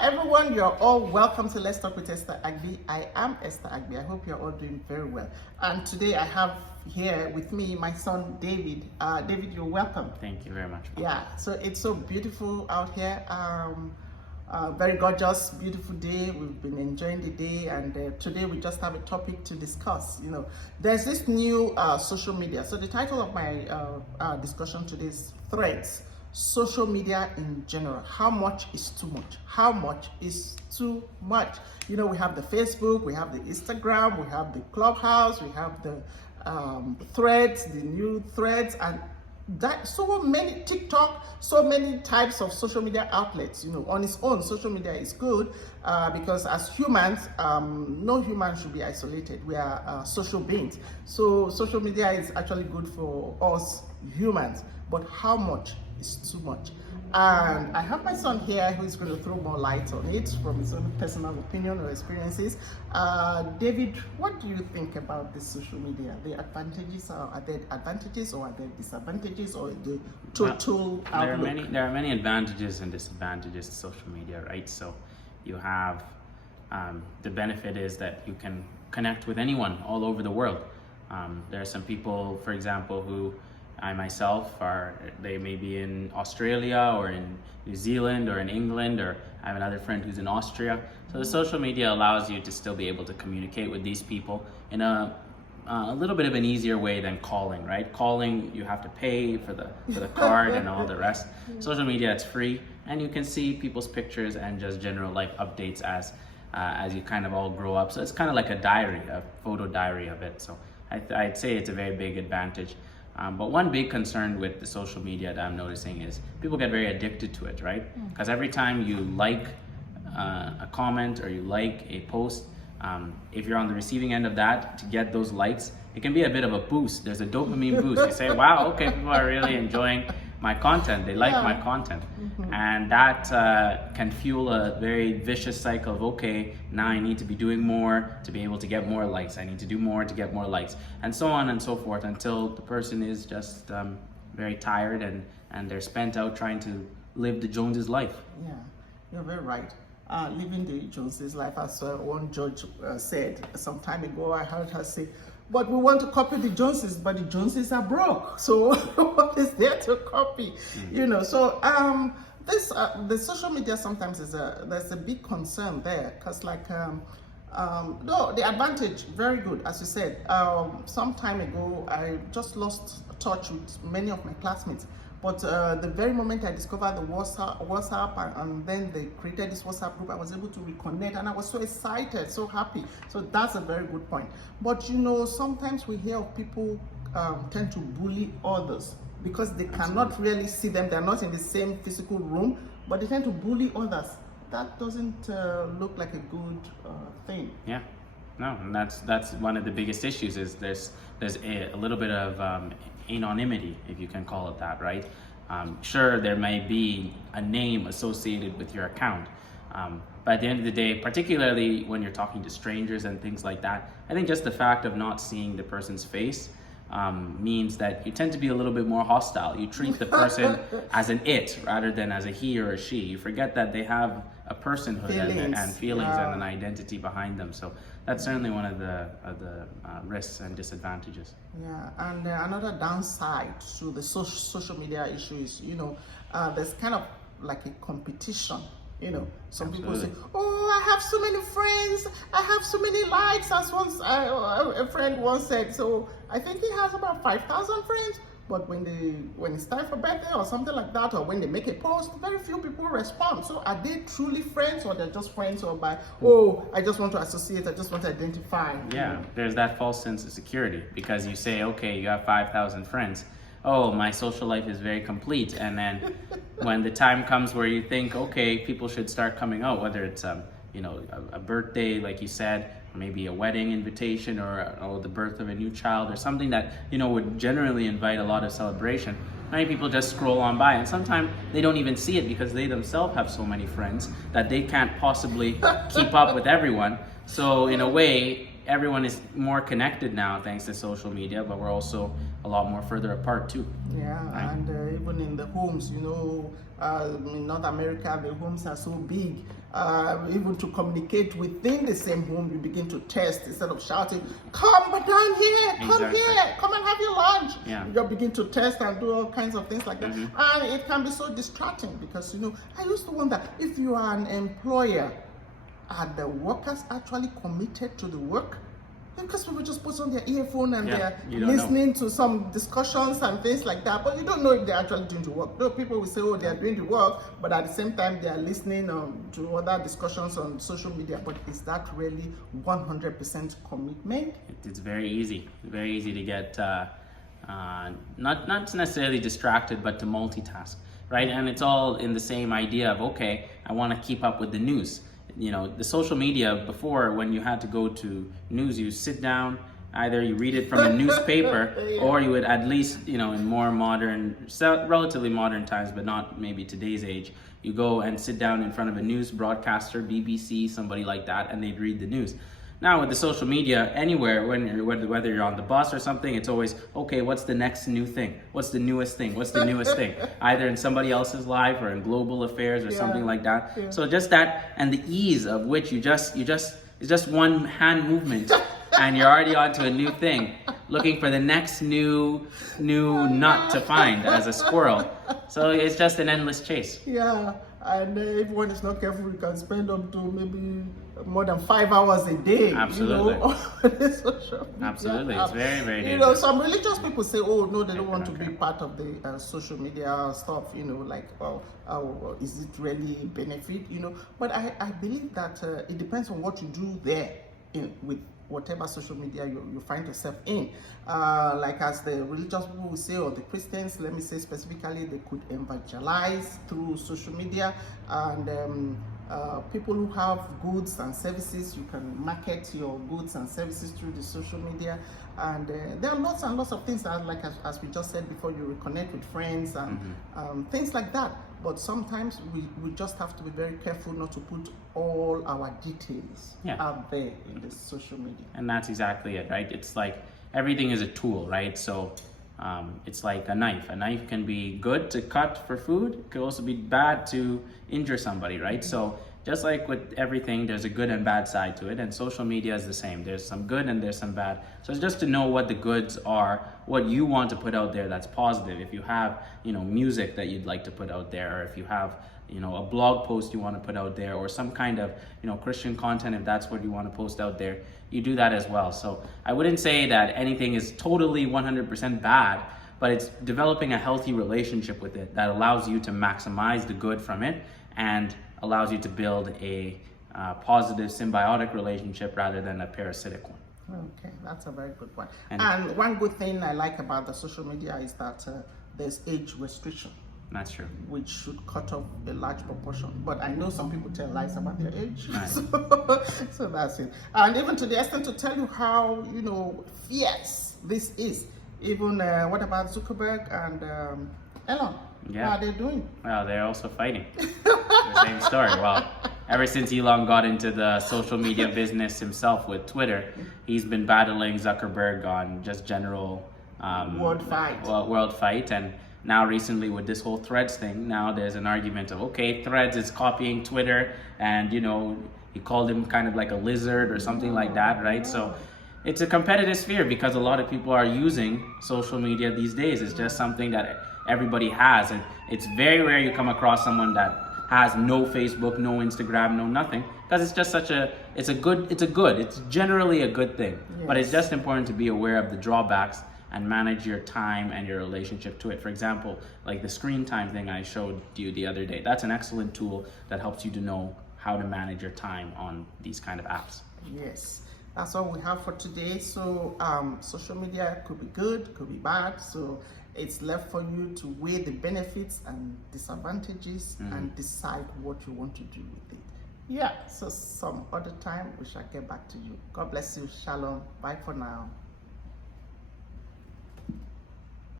everyone, you're all welcome to Let's Talk with Esther Agbi. I am Esther Agbi. I hope you're all doing very well. And today I have here with me my son David. David, you're welcome. Thank you very much. Yeah, so it's so beautiful out here. Very gorgeous, beautiful day. We've been enjoying the day, and today we just have a topic to discuss. You know, there's this new social media. So the title of my discussion today is Threads. Social media in general. How much is too much? How much is too much? You know, we have the Facebook, we have the Instagram, we have the Clubhouse, we have the Threads, the new Threads, and that so many TikTok, so many types of social media outlets. You know, on its own, social media is good because as humans, no human should be isolated. We are social beings. So social media is actually good for us humans. But how much is too much? And I have my son here who is going to throw more light on it from his own personal opinion or experiences. David, what do you think about this social media? The advantages, are there advantages or are there disadvantages, or the total outlook? There are many advantages and disadvantages to social media, right? So you have the benefit is that you can connect with anyone all over the world. There are some people, for example, who I myself they may be in Australia or in New Zealand or in England, or I have another friend who's in Austria. So the social media allows you to still be able to communicate with these people in a little bit of an easier way than calling, right? Calling, you have to pay for the card and all the rest. Social media, it's free, and you can see people's pictures and just general life updates as you kind of all grow up. So it's kind of like a diary, a photo diary of it. So I'd say it's a very big advantage. But one big concern with the social media that I'm noticing is people get very addicted to it, right? Because every time you like a comment or you like a post, if you're on the receiving end of that, to get those likes, it can be a bit of a boost. There's a dopamine boost. You say, wow, okay, people are really enjoying my content. They like my content. And that can fuel a very vicious cycle of, okay, now I need to be doing more to be able to get more likes. I need to do more to get more likes, and so on and so forth, until the person is just very tired and they're spent out trying to live the Joneses life. Yeah, you're very right. Living the Joneses life, as one judge said some time ago. I heard her say, but we want to copy the Joneses, but the Joneses are broke. So what is there to copy? You know, so the social media sometimes there's a big concern there, because like no, the advantage, very good, as you said. Some time ago I just lost touch with many of my classmates, but the very moment I discovered the WhatsApp and then they created this WhatsApp group, I was able to reconnect, and I was so excited, so happy. So that's a very good point. But you know, sometimes we hear of people tend to bully others because they cannot really see them. They're not in the same physical room, but they tend to bully others. That doesn't look like a good thing. Yeah, no, and that's one of the biggest issues. Is there's a little bit of anonymity, if you can call it that, right? Sure, there may be a name associated with your account, but at the end of the day, particularly when you're talking to strangers and things like that, I think just the fact of not seeing the person's face means that you tend to be a little bit more hostile. You treat the person as an it rather than as a he or a she. You forget that they have a personhood and feelings and an identity behind them. So that's certainly one of the risks and disadvantages. Yeah, and another downside to the social media issue is, you know, there's kind of like a competition. You know, some people say, oh, I have so many friends, I have so many likes, as once a friend once said. So I think he has about 5,000 friends, but when it's time for birthday or something like that, or when they make a post, very few people respond. So are they truly friends, or they're just friends, or by, oh, I just want to associate, I just want to identify? Yeah, there's that false sense of security, because you say, okay, you have 5,000 friends. Oh, my social life is very complete. And then when the time comes where you think, okay, people should start coming out, whether it's you know, a birthday, like you said, or maybe a wedding invitation, or the birth of a new child, or something that, you know, would generally invite a lot of celebration, many people just scroll on by, and sometimes they don't even see it because they themselves have so many friends that they can't possibly keep up with everyone. So in a way, everyone is more connected now thanks to social media, but we're also a lot more further apart too. Yeah, right? And even in the homes, you know, in North America, the homes are so big. even to communicate within the same home. You begin to test instead of shouting, "Come down here, come Exactly. here, come and have your lunch." Yeah. You just begin to test and do all kinds of things like that, Mm-hmm. and it can be so distracting because I used to wonder if you are an employer, are the workers actually committed to the work? Because people just put on their earphone and Yeah, you they're don't listening to some discussions and things like that, but you don't know if they're actually doing the work. Though people will say, oh, they're doing the work, but at the same time, they are listening to other discussions on social media. But is that really 100% commitment? It's very easy to get not necessarily distracted, but to multitask, right? And it's all in the same idea of, okay, I want to keep up with the news. The social media before, when you had to go to news, you sit down, either you read it from a newspaper Yeah. or you would at least, in more modern, relatively modern times, but not maybe today's age, you go and sit down in front of a news broadcaster, BBC, somebody like that, and they'd read the news. Now with the social media, anywhere, whether you're on the bus or something, it's always, okay, what's the next new thing? What's the newest thing? What's the newest thing? Either in somebody else's life or in global affairs or something like that. Yeah. So just that, and the ease of which it's just one hand movement and you're already onto a new thing, looking for the next new nut to find as a squirrel. So it's just an endless chase. Yeah, and if one is not careful, you can spend up to maybe more than 5 hours a day. Absolutely. On the social media. Absolutely, it's very, very dangerous. Some religious people say, oh no, they don't want to be part of the social media stuff. Like, well, is it really benefit? But I believe that it depends on what you do there with whatever social media you find yourself in. Like as the religious people will say, or the Christians, let me say specifically, they could evangelize through social media, and people who have goods and services, you can market your goods and services through the social media. And there are lots and lots of things that, like as we just said before, you reconnect with friends and things like that. But sometimes we just have to be very careful not to put all our details out there in the social media. And that's exactly it, right? It's like everything is a tool, right? So it's like a knife. A knife can be good to cut for food. It could also be bad to injure somebody, right? So just like with everything, there's a good and bad side to it, and social media is the same. There's some good and there's some bad. So it's just to know what the goods are, what you want to put out there that's positive. If you have, music that you'd like to put out there, or if you have, a blog post you want to put out there, or some kind of, Christian content, if that's what you want to post out there, you do that as well. So I wouldn't say that anything is totally 100% bad, but it's developing a healthy relationship with it that allows you to maximize the good from it and allows you to build a positive symbiotic relationship rather than a parasitic one. Okay, that's a very good one. And one good thing I like about the social media is that there's age restriction. That's true. Which should cut off a large proportion. But I know some people tell lies about their age. Right. So that's it. And even to the extent to tell you how, fierce this is. Even what about Zuckerberg and Elon? Yeah. How are they doing? Well, they're also fighting. The same story. Well, ever since Elon got into the social media business himself with Twitter, he's been battling Zuckerberg on just general world fight. And now recently with this whole Threads thing, now there's an argument of, okay, Threads is copying Twitter, and he called him kind of like a lizard or something like that, right? So it's a competitive sphere because a lot of people are using social media these days. It's just something that everybody has, and it's very rare you come across someone that has no Facebook, no Instagram, no nothing, because it's just it's generally a good thing. Yes. But it's just important to be aware of the drawbacks and manage your time and your relationship to it. For example, like the screen time thing I showed you the other day, that's an excellent tool that helps you to know how to manage your time on these kind of apps. Yes, that's all we have for today. So social media could be good, could be bad. So it's left for you to weigh the benefits and disadvantages and decide what you want to do with it. Yeah, so some other time we shall get back to you. God bless you. Shalom. Bye for now.